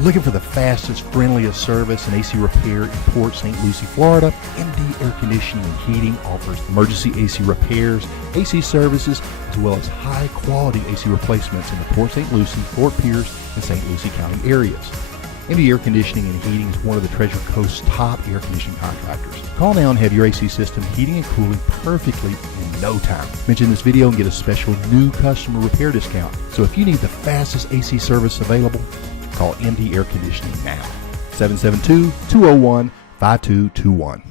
Looking for the fastest, friendliest service and AC repair in Port St Lucie, Florida? MD Air Conditioning and Heating offers emergency AC repairs, AC services, as well as high-quality AC replacements in the Port St Lucie, Fort Pierce, and St. Lucie County areas. MD Air Conditioning and Heating is one of the Treasure Coast's top air conditioning contractors. Call now and have your AC system heating and cooling perfectly in no time. Mention this video and get a special new customer repair discount. So if you need the fastest AC service available, call MD Air Conditioning now. 772-201-5221.